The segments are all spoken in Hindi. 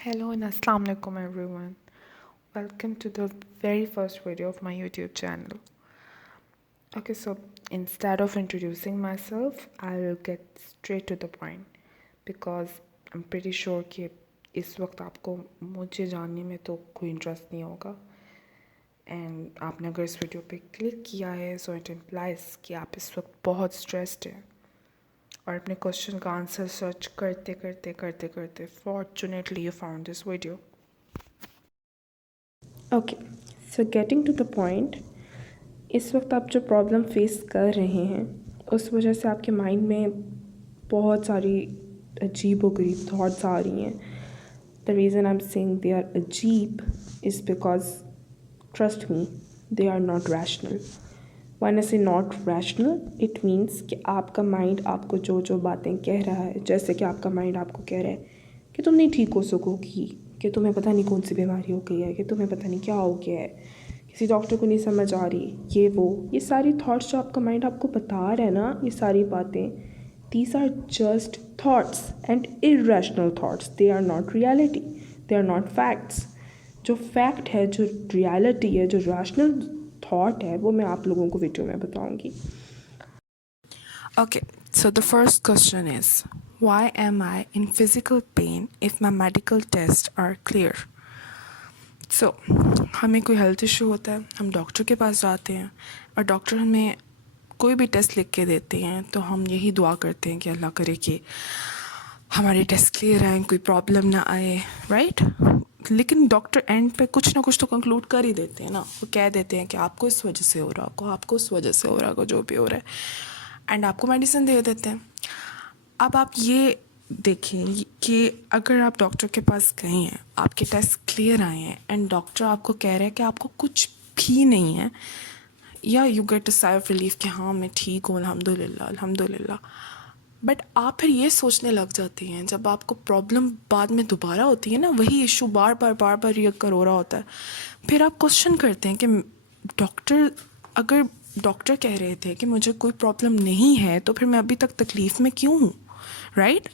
Hello and Assalamu alaikum everyone. Welcome to the very first video of my YouTube channel. Okay, so instead of introducing myself, I'll get straight to the point because I'm pretty sure कि इस वक्त आपको मुझे जानने में तो कोई इंटरेस्ट नहीं होगा एंड आपने अगर इस वीडियो पे क्लिक किया है सो इट इम्प्लाइज कि आप इस वक्त बहुत स्ट्रेस्ड हैं और अपने क्वेश्चन का आंसर सर्च करते करते करते करते fortunately you found this video. Okay so getting to the point, इस वक्त आप जो प्रॉब्लम फेस कर रहे हैं उस वजह से आपके माइंड में बहुत सारी अजीब व गरीब थाट्स आ रही हैं. The reason I am saying they are अजीब is because trust me they are not rational. When I say not rational it means कि आपका माइंड आपको जो जो बातें कह रहा है, जैसे कि आपका माइंड आपको कह रहा है कि तुम नहीं ठीक हो सकोगी, कि तुम्हें पता नहीं कौन सी बीमारी हो गई है, कि तुम्हें पता नहीं क्या हो गया है, किसी डॉक्टर को नहीं समझ आ रही, ये सारी थॉट्स जो आपका माइंड आपको बता रहा है ना, ये सारी बातें, these are just thoughts and irrational thoughts. They are not reality, they are not facts. जो फैक्ट है, जो रियलिटी है, जो रैशनल थॉट है, वो मैं आप लोगों को वीडियो में बताऊंगी. Okay, so the first question is, why am I in physical pain if my medical tests are clear? So, हमें कोई हेल्थ इशू होता है, हम डॉक्टर के पास जाते हैं और डॉक्टर हमें कोई भी टेस्ट लिख के देते हैं तो हम यही दुआ करते हैं कि अल्लाह करे कि हमारे टेस्ट क्लियर आए, कोई प्रॉब्लम ना आए, राइट? लेकिन डॉक्टर एंड पे कुछ ना कुछ तो कंक्लूड कर ही देते हैं ना. वो कह देते हैं कि आपको इस वजह से हो रहा होगा, आपको उस वजह से हो रहा होगा, जो भी हो रहा है, एंड आपको मेडिसिन दे देते हैं. अब आप ये देखें कि अगर आप डॉक्टर के पास गए हैं, आपके टेस्ट क्लियर आए हैं एंड डॉक्टर आपको कह रहा है कि आपको कुछ भी नहीं है, या you get a sigh of relief कि हाँ मैं ठीक हूँ, अल्हम्दुलिल्लाह अल्हम्दुलिल्लाह. बट आप फिर ये सोचने लग जाते हैं, जब आपको प्रॉब्लम बाद में दोबारा होती है ना, वही इशू बार बार रियकर हो रहा होता है, फिर आप क्वेश्चन करते हैं कि डॉक्टर, अगर डॉक्टर कह रहे थे कि मुझे कोई प्रॉब्लम नहीं है तो फिर मैं अभी तक तकलीफ़ में क्यों हूँ, राइट?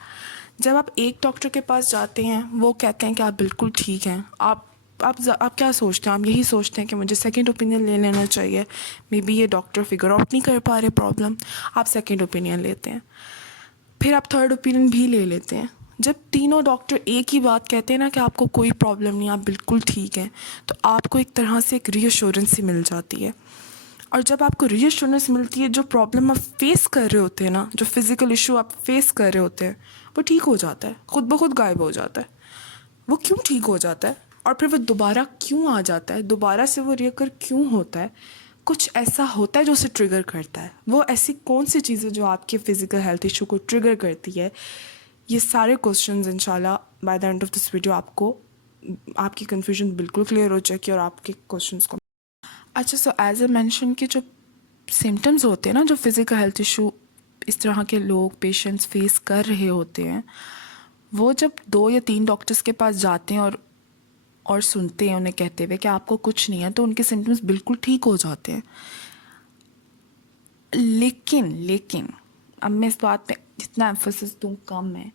जब आप एक डॉक्टर के पास जाते हैं, वो कहते हैं कि आप बिल्कुल ठीक हैं, आप क्या सोचते हैं? आप यही सोचते हैं कि मुझे सेकंड ओपिनियन ले लेना चाहिए, मे बी ये डॉक्टर फिगर आउट नहीं कर पा रहे प्रॉब्लम, आप सेकंड ओपिनियन लेते हैं, फिर आप थर्ड ओपिनियन भी ले लेते हैं. जब तीनों डॉक्टर एक ही बात कहते हैं ना कि आपको कोई प्रॉब्लम नहीं, आप बिल्कुल ठीक हैं, तो आपको एक तरह से एक रीअश्योरेंस ही मिल जाती है. और जब आपको रीअश्योरेंस मिलती है, जो प्रॉब्लम आप फेस कर रहे होते हैं ना, जो फिज़िकल इशू आप फेस कर रहे होते हैं, वो ठीक हो जाता है, खुद ब खुद गायब हो जाता है. वो क्यों ठीक हो जाता है और फिर वो दोबारा क्यों आ जाता है, दोबारा से वो रिकर क्यों होता है? कुछ ऐसा होता है जो उसे ट्रिगर करता है. वो ऐसी कौन सी चीज़ है जो आपके फिज़िकल हेल्थ इशू को ट्रिगर करती है? ये सारे क्वेश्चंस इंशाल्लाह by the end of this video आपको, आपकी कन्फ्यूजन बिल्कुल क्लियर हो जाएगी और आपके क्वेश्चंस को. अच्छा, सो एज ए मैंशन कि जो सिम्टम्स होते हैं ना, जो फिज़िकल हेल्थ इशू इस तरह के लोग पेशेंट्स फेस कर रहे होते हैं, वो जब 2 या 3 डॉक्टर्स के पास जाते हैं और सुनते हैं उन्हें कहते हुए कि आपको कुछ नहीं है, तो उनके सिम्टम्स बिल्कुल ठीक हो जाते हैं. लेकिन अब मैं इस बात पे जितना एम्फोसिस दूँ कम है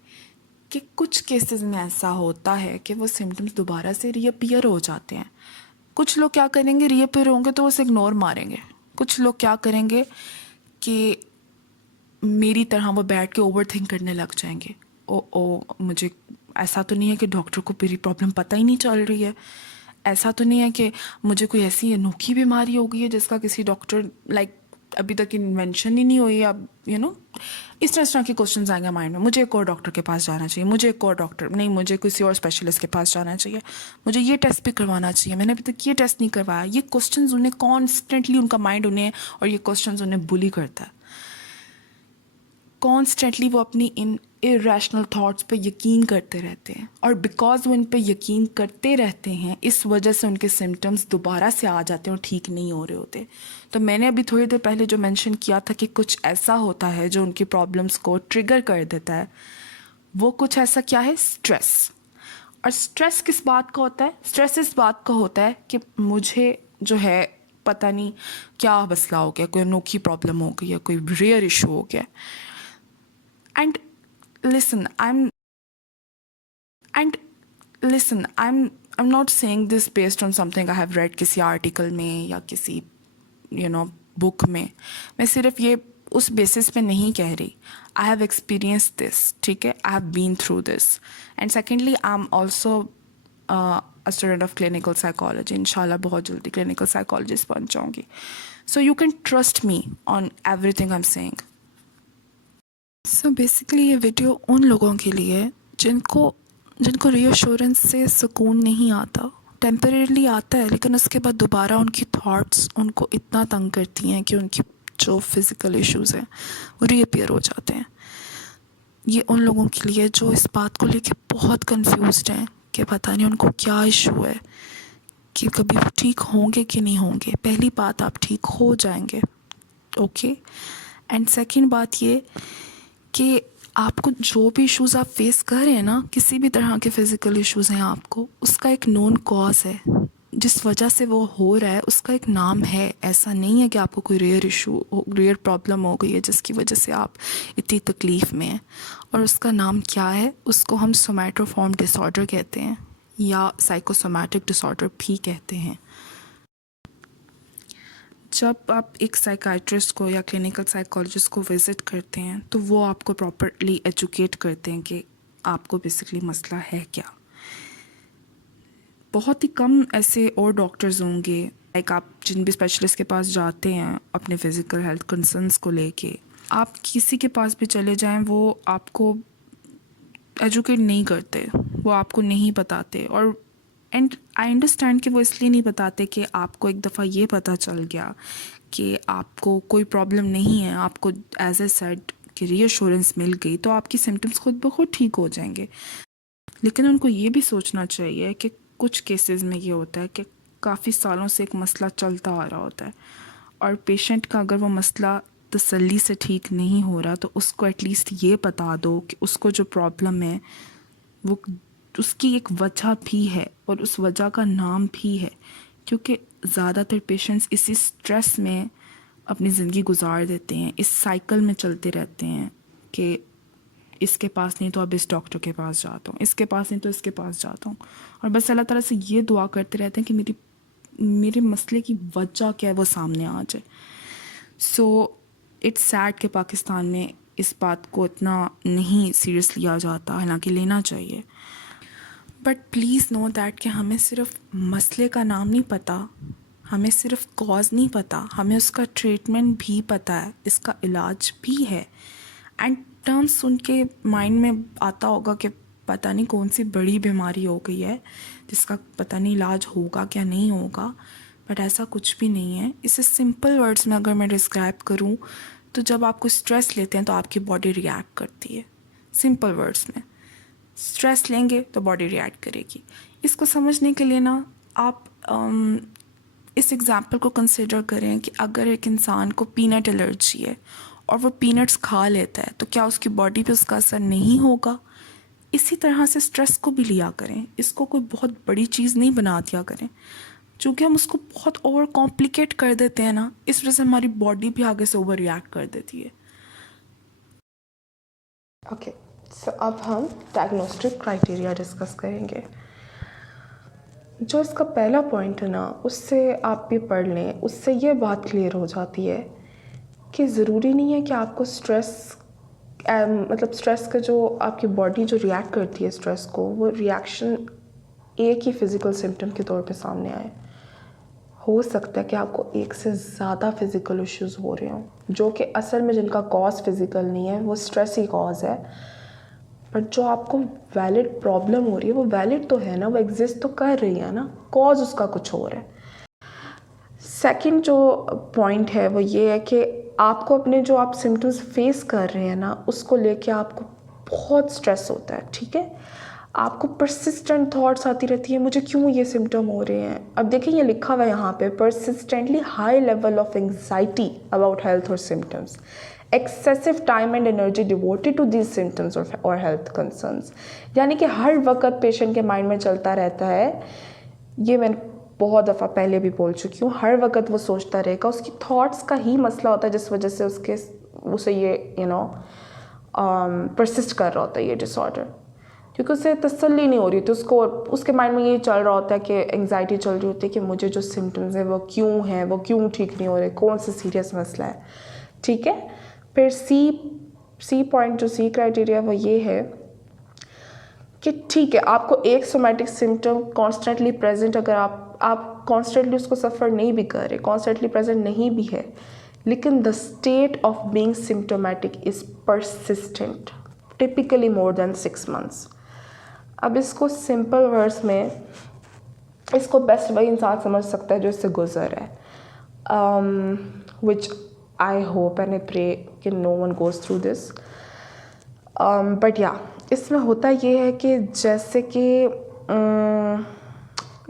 कि कुछ केसेस में ऐसा होता है कि वो सिम्टम्स दोबारा से रीअपीयर हो जाते हैं. कुछ लोग क्या करेंगे, रीअपीयर होंगे तो उसे इग्नोर मारेंगे. कुछ लोग क्या करेंगे कि मेरी तरह वो बैठ के ओवर थिंक करने लग जाएंगे. ओ मुझे ऐसा तो नहीं है कि डॉक्टर को मेरी प्रॉब्लम पता ही नहीं चल रही है, ऐसा तो नहीं है कि मुझे कोई ऐसी अनोखी बीमारी हो गई है जिसका किसी डॉक्टर अभी तक इन्वेंशन ही नहीं हुई. अब इस तरह के क्वेश्चन आएंगे माइंड में. मुझे एक और डॉक्टर के पास जाना चाहिए, मुझे एक और डॉक्टर नहीं, मुझे किसी और स्पेशलिस्ट के पास जाना चाहिए, मुझे ये टेस्ट भी करवाना चाहिए, मैंने अभी तक ये टेस्ट नहीं करवाया. ये क्वेश्चन उन्हें कॉन्स्टेंटली, उनका माइंड उन्हें और ये क्वेश्चन उन्हें बुली करता है. कॉन्स्टेंटली वो अपनी इन इरेशनल थाट्स पे यकीन करते रहते हैं, और बिकॉज वो इन पे यकीन करते रहते हैं, इस वजह से उनके सिम्टम्स दोबारा से आ जाते हैं और ठीक नहीं हो रहे होते. तो मैंने अभी थोड़ी देर पहले जो मेंशन किया था कि कुछ ऐसा होता है जो उनकी प्रॉब्लम्स को ट्रिगर कर देता है, वो कुछ ऐसा क्या है? स्ट्रेस. और स्ट्रेस किस बात का होता है? स्ट्रेस इस बात का होता है कि मुझे जो है पता नहीं क्या मसला हो गया, कोई अनोखी प्रॉब्लम हो गई है, कोई रेयर इशू हो गया. And listen, I'm and listen, I'm not saying this based on something I have read किसी आर्टिकल में या किसी बुक में. मैं सिर्फ ये उस बेसिस पे नहीं कह रही. आई हैव एक्सपीरियंस दिस, ठीक है. I have been through this. And secondly I am also a student of clinical psychology. इंशाल्लाह बहुत जल्दी clinical psychologist बन जाऊँगी. So you can trust me on everything I'm saying. So basically ये वीडियो उन लोगों के लिए जिनको रीअश्योरेंस से सुकून नहीं आता. टेम्परेली आता है, लेकिन उसके बाद दोबारा उनकी थॉट्स उनको इतना तंग करती हैं कि उनकी जो फिज़िकल इश्यूज़ हैं वो रीअपीयर हो जाते हैं. ये उन लोगों के लिए जो इस बात को लेके बहुत कंफ्यूज्ड हैं कि पता नहीं उनको क्या इशू है, कि कभी वो ठीक होंगे कि नहीं होंगे. पहली बात, आप ठीक हो जाएंगे, ओके. एंड सेकंड बात ये कि आपको जो भी इश्यूज़ आप फेस कर रहे हैं ना, किसी भी तरह के फ़िज़िकल इश्यूज़ हैं आपको, उसका एक नोन कॉज है. जिस वजह से वो हो रहा है उसका एक नाम है. ऐसा नहीं है कि आपको कोई रेयर प्रॉब्लम हो गई है जिसकी वजह से आप इतनी तकलीफ़ में हैं. और उसका नाम क्या है? उसको हम सोमैटोफॉर्म डिसऑर्डर कहते हैं या साइकोसोमैटिक डिसऑर्डर भी कहते हैं. जब आप एक साइकाइट्रिस्ट को या क्लिनिकल साइकोलॉजिस्ट को विज़िट करते हैं तो वो आपको प्रॉपर्ली एजुकेट करते हैं कि आपको बेसिकली मसला है क्या. बहुत ही कम ऐसे और डॉक्टर्स होंगे, लाइक आप जिन भी स्पेशलिस्ट के पास जाते हैं अपने फ़िज़िकल हेल्थ कंसर्न्स को लेके, आप किसी के पास भी चले जाएं वो आपको एजुकेट नहीं करते, वो आपको नहीं बताते. और एंड आई अंडरस्टैंड कि वो इसलिए नहीं बताते कि आपको एक दफ़ा ये पता चल गया कि आपको कोई प्रॉब्लम नहीं है, आपको एज ए सेड कि रीअश्योरेंस मिल गई तो आपकी सिम्टम्स खुद ब खुद ठीक हो जाएंगे. लेकिन उनको ये भी सोचना चाहिए कि कुछ केसेस में ये होता है कि काफ़ी सालों से एक मसला चलता आ रहा होता है और पेशेंट का अगर वो मसला तसल्ली से ठीक नहीं हो रहा तो उसको एटलीस्ट ये बता दो कि उसको जो प्रॉब्लम है वो उसकी एक वजह भी है और उस वजह का नाम भी है. क्योंकि ज़्यादातर पेशेंट्स इसी स्ट्रेस में अपनी ज़िंदगी गुजार देते हैं, इस साइकिल में चलते रहते हैं कि इसके पास नहीं तो अब इस डॉक्टर के पास जाता हूँ, इसके पास नहीं तो इसके पास जाता हूँ, और बस अल्लाह ताला से ये दुआ करते रहते हैं कि मेरे मसले की वजह क्या है वो सामने आ जाए. सो इट्स सैड कि पाकिस्तान में इस बात को इतना नहीं सीरियस लिया जाता, हालांकि लेना चाहिए. बट प्लीज़ नो दैट कि हमें सिर्फ मसले का नाम नहीं पता, हमें सिर्फ कॉज नहीं पता, हमें उसका ट्रीटमेंट भी पता है, इसका इलाज भी है. एंड टर्म्स सुन के माइंड में आता होगा कि पता नहीं कौन सी बड़ी बीमारी हो गई है जिसका पता नहीं इलाज होगा क्या नहीं होगा. बट ऐसा कुछ भी नहीं है. इसे सिंपल वर्ड्स में अगर मैं डिस्क्राइब करूं तो जब आप कोई स्ट्रेस लेते हैं तो आपकी बॉडी रिएक्ट करती है. सिंपल वर्ड्स में, स्ट्रेस लेंगे तो बॉडी रिएक्ट करेगी. इसको समझने के लिए ना आप इस एग्जाम्पल को कंसिडर करें कि अगर एक इंसान को पीनट एलर्जी है और वो पीनट्स खा लेता है तो क्या उसकी बॉडी पे उसका असर नहीं होगा? इसी तरह से स्ट्रेस को भी लिया करें, इसको कोई बहुत बड़ी चीज़ नहीं बना दिया करें. चूँकि हम उसको बहुत ओवर कॉम्प्लिकेट कर देते हैं ना, इस वजह से हमारी बॉडी भी आगे से ओवर रिएक्ट कर देती है. ओके, सो अब हम डायग्नोस्टिक क्राइटेरिया डिस्कस करेंगे. जो इसका पहला पॉइंट है ना, उससे आप भी पढ़ लें, उससे ये बात क्लियर हो जाती है कि ज़रूरी नहीं है कि आपको स्ट्रेस मतलब स्ट्रेस का जो आपकी बॉडी जो रिएक्ट करती है स्ट्रेस को, वो रिएक्शन एक ही फ़िज़िकल सिम्टम के तौर पे सामने आए. हो सकता है कि आपको एक से ज़्यादा फ़िज़िकल इश्यूज़ हो रहे हों जो कि असल में जिनका कॉज फ़िज़िकल नहीं है, वो स्ट्रेस ही कॉज है. बट जो आपको वैलिड प्रॉब्लम हो रही है वो वैलिड तो है ना, वो एग्जिस्ट तो कर रही है ना, कॉज उसका कुछ और है. सेकंड जो पॉइंट है वो ये है कि आपको अपने जो आप सिम्टम्स फेस कर रहे हैं ना, उसको लेके आपको बहुत स्ट्रेस होता है. ठीक है, आपको परसिस्टेंट थॉट्स आती रहती है, मुझे क्यों ये सिम्टम हो रहे हैं. अब देखिए ये लिखा हुआ है यहाँ पे, persistently high level of anxiety about health और symptoms, excessive time and energy devoted to these symptoms और हेल्थ कंसर्न्स. यानी कि हर वक्त पेशेंट के माइंड में चलता रहता है, ये मैंने बहुत दफ़ा पहले भी बोल चुकी हूँ, हर वक्त वो सोचता रहेगा, उसकी थॉट्स का ही मसला होता है जिस वजह से उसे ये परसिस्ट कर रहा होता है ये डिसऑर्डर. क्योंकि उसे तसल्ली नहीं हो रही होती, उसको उसके माइंड में ये चल रहा होता है कि एंग्जाइटी चल रही होती है कि मुझे जो सिम्टम्स हैं वो क्यों ठीक नहीं हो रहे, कौन सा सीरियस मसला है। ठीक है, फिर सी पॉइंट जो सी क्राइटेरिया वो ये है कि ठीक है, आपको एक सोमैटिक सिम्टम कॉन्स्टेंटली प्रेजेंट, अगर आप कॉन्स्टेंटली उसको सफ़र नहीं भी कर रहे, कॉन्स्टेंटली प्रेजेंट नहीं भी है, लेकिन the state of being symptomatic is persistent, typically more than 6 months। अब इसको सिंपल वर्ड्स में, इसको बेस्ट वही इंसान समझ सकता है जो इससे गुजर है, which I hope and I pray कि no one goes through this. But या इसमें होता ये है कि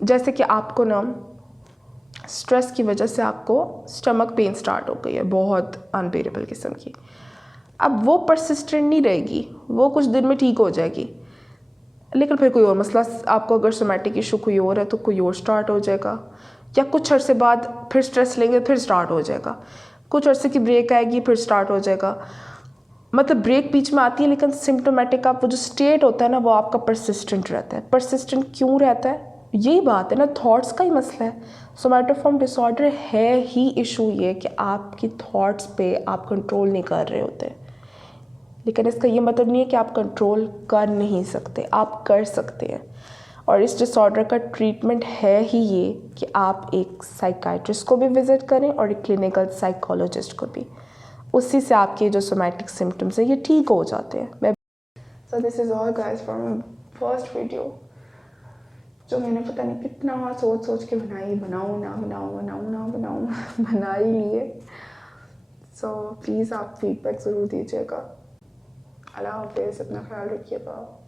जैसे कि आपको ना स्ट्रेस की वजह से आपको स्टमक पेन स्टार्ट हो गई है, बहुत अनबेरेबल किस्म की। अब वो परसिस्टेंट नहीं रहेगी, वो कुछ दिन में ठीक हो जाएगी, लेकिन फिर कोई और मसला, आपको अगर सोमैटिक इशू कोई और है तो कोई और स्टार्ट हो जाएगा, या कुछ अर्से बाद फिर स्ट्रेस लेंगे फिर स्टार्ट हो जाएगा, कुछ अर्से की ब्रेक आएगी फिर स्टार्ट हो जाएगा। मतलब ब्रेक बीच में आती है, लेकिन सिम्टोमेटिक का वो जो स्टेट होता है ना वो आपका परसिस्टेंट रहता है। परसिस्टेंट क्यों रहता है? यही बात है ना, थॉट्स का ही मसला है। सोमैटोफॉर्म डिसऑर्डर है ही इशू ये कि आपकी थॉट्स पे आप कंट्रोल नहीं कर रहे होते, लेकिन इसका ये मतलब नहीं है कि आप कंट्रोल कर नहीं सकते, आप कर सकते हैं। और इस डिसऑर्डर का ट्रीटमेंट है ही ये कि आप एक साइकाइट्रिस्ट को भी विज़िट करें और एक क्लिनिकल साइकोलॉजिस्ट को भी, उसी से आपके जो सोमैटिक सिम्टम्स हैं ये ठीक हो जाते हैं। So this is all guys for my first video, जो मैंने पता नहीं कितना सोच के बनाई, बना ही लिए। सो प्लीज़ आप फीडबैक ज़रूर दीजिएगा। अल्लाह हाफ़िज़, अपना ख्याल रखिएगा।